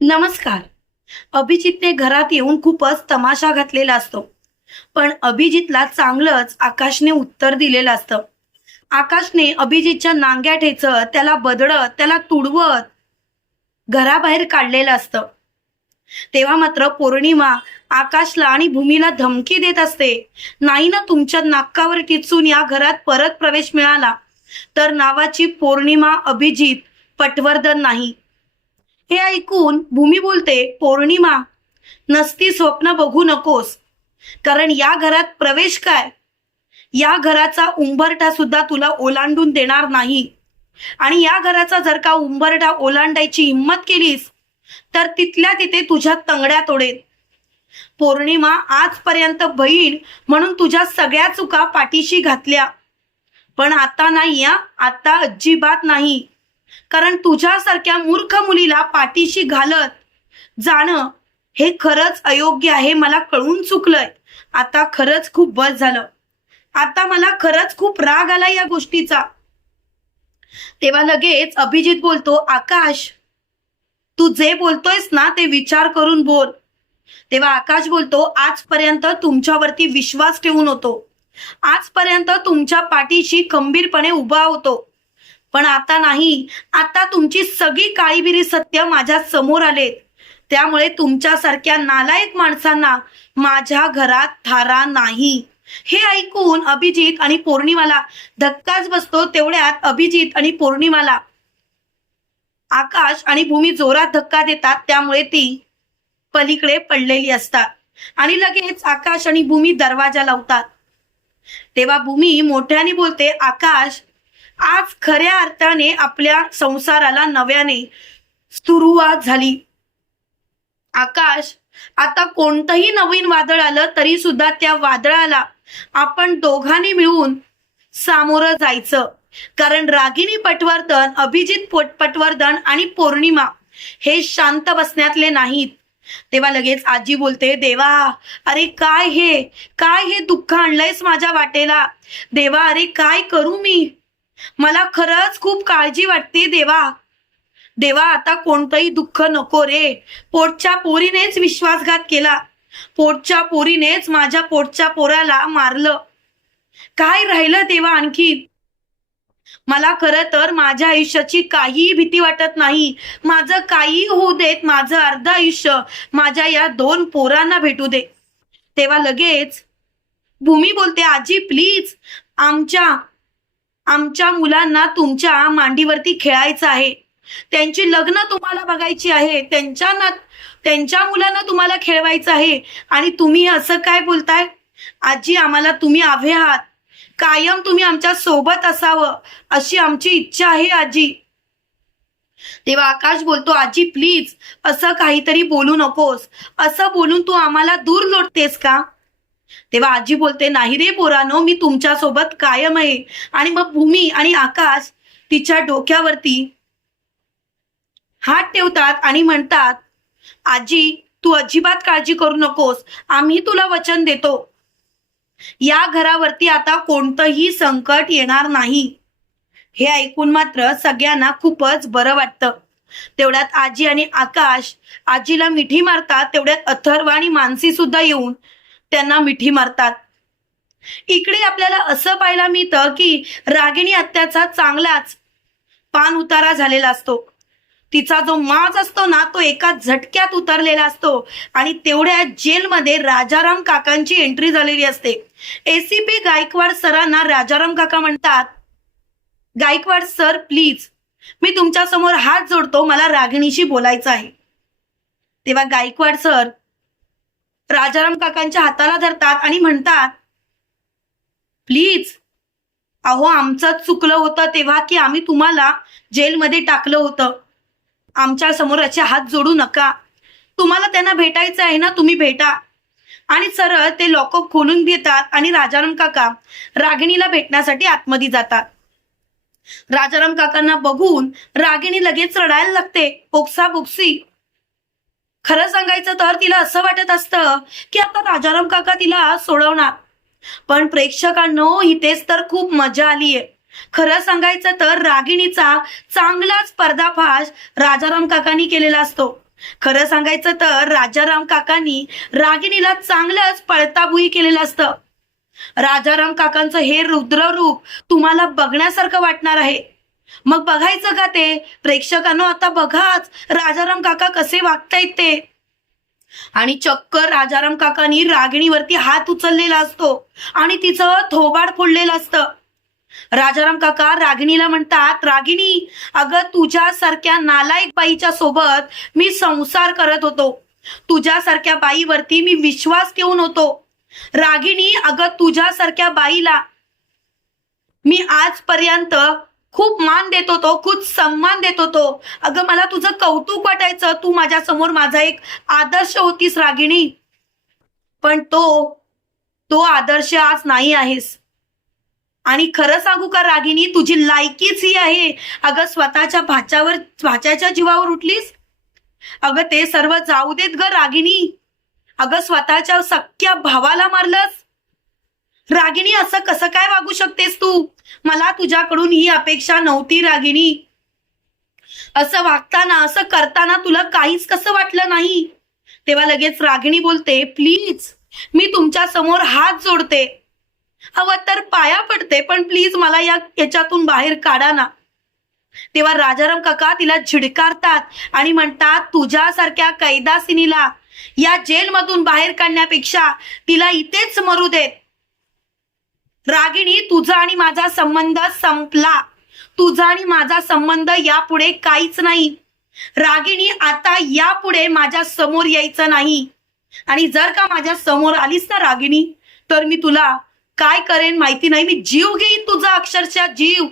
नमस्कार. अभिजितने घरात येऊन खूपच तमाशा घातलेला असतो. पण अभिजितला चांगलंच आकाशने उत्तर दिलेलं असतं. आकाशने अभिजितच्या नांग्या ठेचत त्याला बदडत त्याला तुडवत घराबाहेर काढलेलं असतं. तेव्हा मात्र पौर्णिमा आकाशला आणि भूमीला धमकी देत असते. नाही ना तुमच्या नाकावर टिचून या घरात परत प्रवेश मिळाला. तर नावाची पौर्णिमा अभिजित पटवर्धन नाही. हे ऐकून भूमी बोलते पौर्णिमा नसती स्वप्न बघू नकोस. कारण या घरात प्रवेश काय? या घराचा उंबरठा सुद्धा तुला ओलांडून देणार नाही. आणि या घराचा जर का उंबरठा ओलांडायची हिंमत केलीस तर तिथल्या तिथे तुझ्या तंगड्या तोडेल पौर्णिमा आजपर्यंत बहीण म्हणून तुझ्या सगळ्या चुका पाठीशी घातल्या. पण आता नाही या आता अजिबात नाही. कारण तुझ्यासारख्या मूर्ख मुलीला पाठीशी घालत जाणं हे खरंच अयोग्य आहे मला कळून चुकलंय. आता खरंच खूप बस झालं. आता मला खरंच खूप राग आला या गोष्टीचा. तेव्हा लगेच अभिजित बोलतो आकाश तू जे बोलतोयस ना ते विचार करून बोल. तेव्हा आकाश बोलतो आजपर्यंत तुमच्यावरती विश्वास ठेवून होतो. आजपर्यंत तुमच्या पाठीशी खंबीरपणे उभा होतो. पण आता नाही. आता तुमची सगळी काळीबिरी सत्य माझ्यासमोर आलेत. त्यामुळे तुमच्यासारख्या नालायक माणसांना माझ्या घरात थारा नाही. हे ऐकून अभिजित आणि पौर्णिमाला धक्काच बसतो तेवढ्यात अभिजित आणि पौर्णिमाला. आकाश आणि भूमी जोरात धक्का देतात त्यामुळे ती पलीकडे पडलेली असतात आणि लगेच आकाश आणि भूमी दरवाजा लावतात. तेव्हा भूमी मोठ्याने बोलते आकाश आज खऱ्या अर्थाने आपल्या संसाराला नव्याने सुरुवात झाली. आकाश आता कोणतंही नवीन वादळ आलं तरी सुद्धा त्या वादळाला आपण दोघांनी मिळून सामोरं जायचं. कारण रागिणी पटवर्धन अभिजित पोट- पटवर्धन आणि पौर्णिमा हे शांत बसण्यातले नाहीत. तेव्हा लगेच आजी बोलते देवा अरे काय हे? काय हे दुःख आणलंयस माझ्या वाटेला? देवा अरे काय करू मी? मला खरंच खूप काळजी वाटते देवा. देवा आता कोणतंही दुःख नको रे. पोटच्या पोरीनेच विश्वासघात केला. पोटच्या पोरीनेच माझ्या पोटच्या पोराला मारलं. काय राहिलं देवा आणखी? मला खरं तर माझ्या आयुष्याची काहीही भीती वाटत नाही. माझं काही होऊ देत माझं अर्ध आयुष्य माझ्या या दोन पोरांना भेटू दे. तेव्हा लगेच. भूमी बोलते आजी प्लीज आमच्या आमच्या मुलांना तुमच्या मांडीवरती खेळायचं आहे. त्यांची लग्न तुम्हाला बघायची आहे. त्यांच्या ना त्यांच्या मुलांना तुम्हाला खेळवायचं आहे. आणि तुम्ही असं काय बोलताय? आजी आम्हाला तुम्ही आव्हे आहात. कायम तुम्ही आमच्यासोबत असावं अशी आमची इच्छा आहे आजी. तेव्हा आकाश बोलतो आजी प्लीज असं काहीतरी बोलू नकोस. असं बोलून तू आम्हाला दूर लोटतेस का? तेव्हा आजी बोलते नाही रे पोरानो मी तुमच्यासोबत कायम आहे. आणि मग भूमी आणि आकाश तिच्या डोक्यावरती हात ठेवतात आणि म्हणतात आजी तू अजिबात काळजी करू नकोस. आम्ही तुला वचन देतो. या घरावरती आता कोणतंही संकट येणार नाही. हे ऐकून मात्र सगळ्यांना खूपच बरं वाटतं. तेवढ्यात आजी आणि आकाश आजीला मिठी मारतात तेवढ्यात अथर्व आणि मानसी सुद्धा येऊन त्यांना मिठी मारतात. इकडे आपल्याला असं पाहायला मिळतं की रागिणी हत्याचा चांगलाच पान उतारा झालेला असतो. तिचा जो माज असतो ना तो एका झटक्यात उतरलेला असतो आणि तेवढ्या जेलमध्ये राजाराम काकांची एंट्री झालेली असते. एसीपी गायकवाड सरांना राजाराम काका म्हणतात गायकवाड सर प्लीज मी तुमच्यासमोर हात जोडतो मला रागिणीशी बोलायचं आहे. तेव्हा गायकवाड सर राजाराम काकांच्या हाताला धरतात आणि म्हणतात प्लीज अहो आमचं चुकलं होतं तेव्हा की आम्ही तुम्हाला जेलमध्ये टाकलं होतं. आमच्या समोराचे हात जोडू नका. तुम्हाला त्यांना भेटायचं आहे ना तुम्ही भेटा. आणि सरळ ते लॉकअप खोलून घेतात आणि राजाराम काका रागिणीला भेटण्यासाठी आतमध्ये जातात. राजाराम काकांना बघून रागिणी लगेच रडायला लागते. ओक्सा बोक्सी खरं सांगायचं तर तिला असं वाटत असतं की आता राजाराम काका तिला सोडवणार. पण प्रेक्षकांनो इथेच तर खूप मजा आलीये. खरं सांगायचं तर रागिणीचा चांगलाच पर्दाफाश राजाराम काकांनी केलेला असतो. खरं सांगायचं तर राजाराम काकांनी रागिणीला चांगलंच पळताबुई केलेलं असतं. राजाराम काकांचं हे रुद्ररूप तुम्हाला बघण्यासारखं वाटणार आहे. मग बघायचं का ते? प्रेक्षकांनो आता बघाच. राजाराम काका कसे वागतायत ते? आणि चक्क राजाराम काकांनी रागिणीवरती हात उचललेला असतो आणि तिचं थोबाड फोडलेलं असतं. राजाराम काका रागिणीला म्हणतात रागिणी अगं तुझ्यासारख्या नालायक बाईच्या सोबत मी संसार करत होतो. तुझ्यासारख्या बाईवरती मी विश्वास ठेवून होतो. रागिणी अगं तुझ्यासारख्या बाईला मी आजपर्यंत खूप मान देत होतो खूप सन्मान देत होतो अगं मला तुझं कौतुक वाटायचं. तू माझ्यासमोर माझा एक आदर्श होतीस रागिणी. पण तो तो आदर्श आज नाही आहेस. आणि खरं सांगू का रागिणी तुझी लायकीच ही आहे. अगं स्वतःच्या भाच्यावर भाच्याच्या जीवावर उठलीस? अगं ते सर्व जाऊ देत ग रागिणी. अगं स्वतःच्या सख्या भावाला मारलंस? रागिणी असं कसं काय वागू शकतेस तू? मला तुझ्याकडून ही अपेक्षा नव्हती रागिणी. असं वागताना असं करताना तुला काहीच कसं वाटलं नाही? तेव्हा लगेच रागिणी बोलते प्लीज मी तुमच्यासमोर हात जोडते. हवं तर पाया पडते पण प्लीज मला या याच्यातून बाहेर काढा ना. तेव्हा राजाराम काका तिला झिडकारतात आणि म्हणतात तुझ्यासारख्या कैदासिनीला या जेलमधून बाहेर काढण्यापेक्षा तिला इथेच मरू देत. रागिणी तुझा आणि माझा संबंध संपला. तुझा आणि माझा संबंध यापुढे काहीच नाही. रागिणी आता यापुढे माझ्यासमोर यायचं नाही. आणि जर का माझ्यासमोर आलीस ना रागिणी तर मी तुला काय करेन माहिती नाही. मी जीव घेईन तुझा अक्षरशः जीव.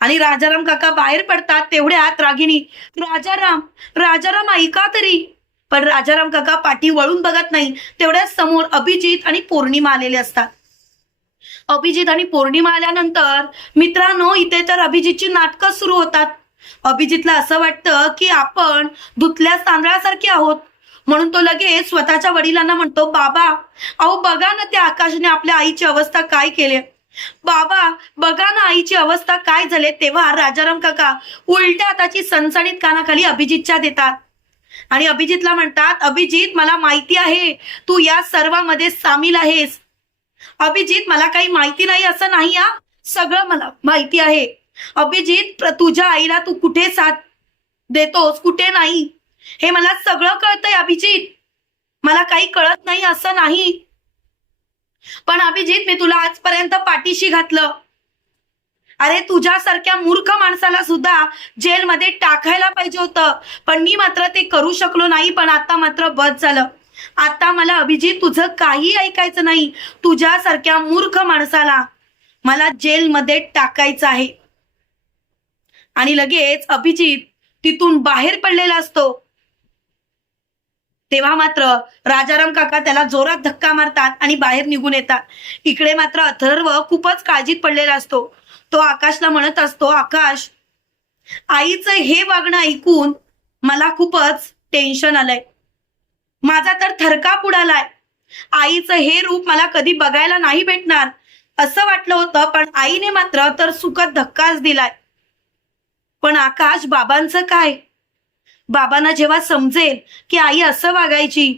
आणि राजाराम काका बाहेर पडतात तेवढ्यात रागिणी राजाराम राजाराम ऐका तरी. पण राजाराम काका पाठी वळून बघत नाही. तेवढ्याच समोर अभिजित आणि पौर्णिमा आलेले असतात. अभिजित आणि पौर्णिमा आल्यानंतर मित्रांनो इथे तर अभिजितची नाटकं सुरू होतात. अभिजितला असं वाटतं की आपण धुतल्या तांदळासारखे आहोत. म्हणून तो लगेच स्वतःच्या वडिलांना म्हणतो बाबा अहो बघा ना त्या आकाशने आपल्या आईची अवस्था काय केली. बाबा बघा ना आईची अवस्था काय झाले. तेव्हा राजाराम काका उलट्या हाताची सणसणीत कानाखाली अभिजितच्या देतात. आणि अभिजितला म्हणतात अभिजित मला माहिती आहे तू या सर्वामध्ये सामील आहेस. अभिजित मला काही माहिती नाही असं नाही आ सगळं मला माहिती आहे. अभिजित तुझ्या आईला तू कुठे साथ देतोस? कुठे नाही? हे मला सगळं कळतंय अभिजित. मला काही कळत नाही असं नाही. पण अभिजित मी तुला आजपर्यंत पाठीशी घातलं. अरे तुझ्यासारख्या मूर्ख माणसाला सुद्धा जेलमध्ये टाकायला पाहिजे होतं. पण मी मात्र ते करू शकलो नाही पण आता मात्र बस झालं. आता मला अभिजित तुझं काही ऐकायचं नाही. तुझ्यासारख्या मूर्ख माणसाला मला जेलमध्ये टाकायचं आहे. आणि लगेच अभिजित तिथून बाहेर पडलेला असतो. तेव्हा मात्र राजाराम काका त्याला जोरात धक्का मारतात आणि बाहेर निघून येतात. इकडे मात्र अथर्व खूपच काळजीत पडलेला असतो. तो आकाशला म्हणत असतो आकाश आईचं हे वागणं ऐकून मला खूपच टेन्शन आलंय. माझा तर थरकाप उडालाय. आईचं हे रूप मला कधी बघायला नाही भेटणार. असं वाटलं होतं पण आईने मात्र तर सुखद धक्काच दिलाय. पण आकाश बाबांचं काय? बाबांना जेव्हा समजेल की आई असं वागायची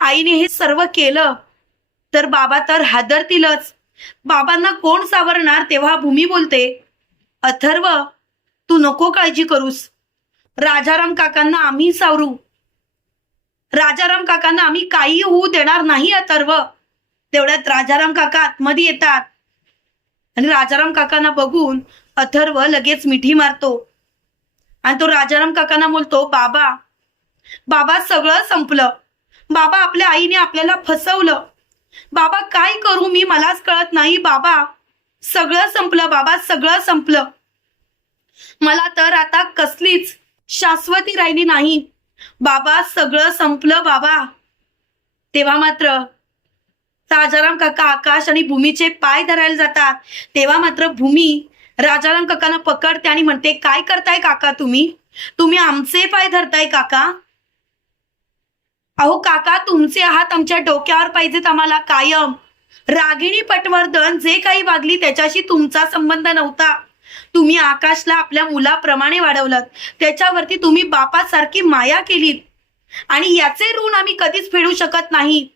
आईने हे सर्व केलं तर बाबा तर हादरतीलच. बाबांना कोण सावरणार तेव्हा भूमी बोलते अथर्व तू नको काळजी करूस. राजाराम काकांना आम्ही सावरू. राजाराम काकांना आम्ही काही होऊ देणार नाही अथर्व तेवढ्यात राजाराम काका आतमध्ये येतात. आणि राजाराम काकांना बघून अथर्व लगेच मिठी मारतो. आणि तो राजाराम काकांना बोलतो बाबा बाबा सगळं संपलं. बाबा आपल्या आईने आपल्याला फसवलं. बाबा काय करू मी? मलाच कळत नाही. बाबा सगळं संपलं. बाबा सगळं संपलं. मला तर आता कसलीच शाश्वती राहिली नाही. बाबा सगळं संपलं बाबा. तेव्हा मात्र राजाराम काका आकाश आणि भूमीचे पाय धरायला जातात. तेव्हा मात्र भूमी राजाराम काकांना पकडते आणि म्हणते काय करताय काका तुम्ही? तुम्ही आमचे पाय धरताय काका? अहो काका तुमचे हात आमच्या डोक्यावर पाहिजेत आम्हाला कायम. रागिणी पटवर्धन जे काही वागली त्याच्याशी तुमचा संबंध नव्हता. तुम्ही आकाशला आपल्या मुलाप्रमाणे वाढवलं त्याच्यावरती तुम्ही बापासारखी माया केलीत. आणि याचे ऋण आम्ही कधीच फेडू शकत नाही.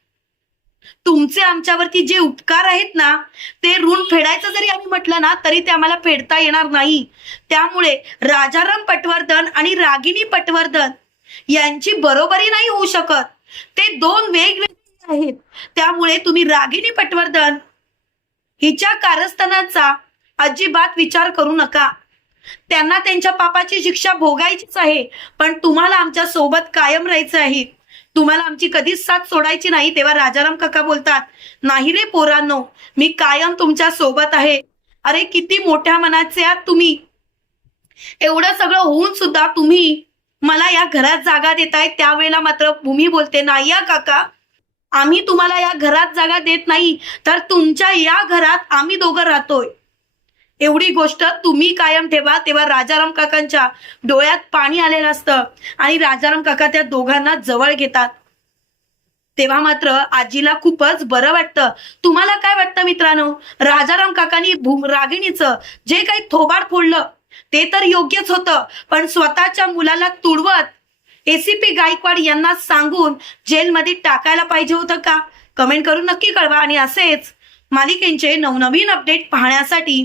तुमचे आमच्यावरती जे उपकार आहेत ना ते ऋण फेडायचं जरी आम्ही म्हटलं ना तरी ते आम्हाला फेडता येणार नाही. त्यामुळे राजाराम पटवर्धन आणि रागिनी पटवर्धन यांची बरोबरी नाही होऊ शकत. ते दोन वेगवेगळे आहेत. त्यामुळे तुम्ही रागिनी पटवर्धन हिच्या कारस्थानाचा अजिबात विचार करू नका. त्यांना त्यांच्या पापाची शिक्षा भोगायचीच आहे पण तुम्हाला आमच्यासोबत कायम राहायचं आहे. तुम्हाला आमची कधीच साथ सोडायची नाही तेव्हा राजाराम काका बोलतात नाही रे पोरांनो मी कायम तुमच्यासोबत आहे. अरे किती मोठ्या मनाचे आहात तुम्ही. एवढं सगळं होऊन सुद्धा तुम्ही मला या घरात जागा देताय त्यावेळेला मात्र भूमी बोलते नाही या काका आम्ही तुम्हाला या घरात जागा देत नाही तर तुमच्या या घरात आम्ही दोघं राहतोय. एवढी गोष्ट तुम्ही कायम ठेवा तेव्हा राजाराम काकांच्या डोळ्यात पाणी आलेलं असतं आणि राजाराम काका त्या दोघांना जवळ घेतात. तेव्हा मात्र आजीला खूपच बरं वाटतं. तुम्हाला काय वाटतं मित्रांनो? राजाराम काकांनी भूम रागिणीचं जे काही थोबाड फोडलं ते तर योग्यच होतं पण स्वतःच्या मुलाला तुडवत एसीपी गायकवाड यांना सांगून जेलमध्ये टाकायला पाहिजे होतं का? कमेंट करून नक्की कळवा. आणि असेच मालिकेंचे नवनवीन अपडेट पाहण्यासाठी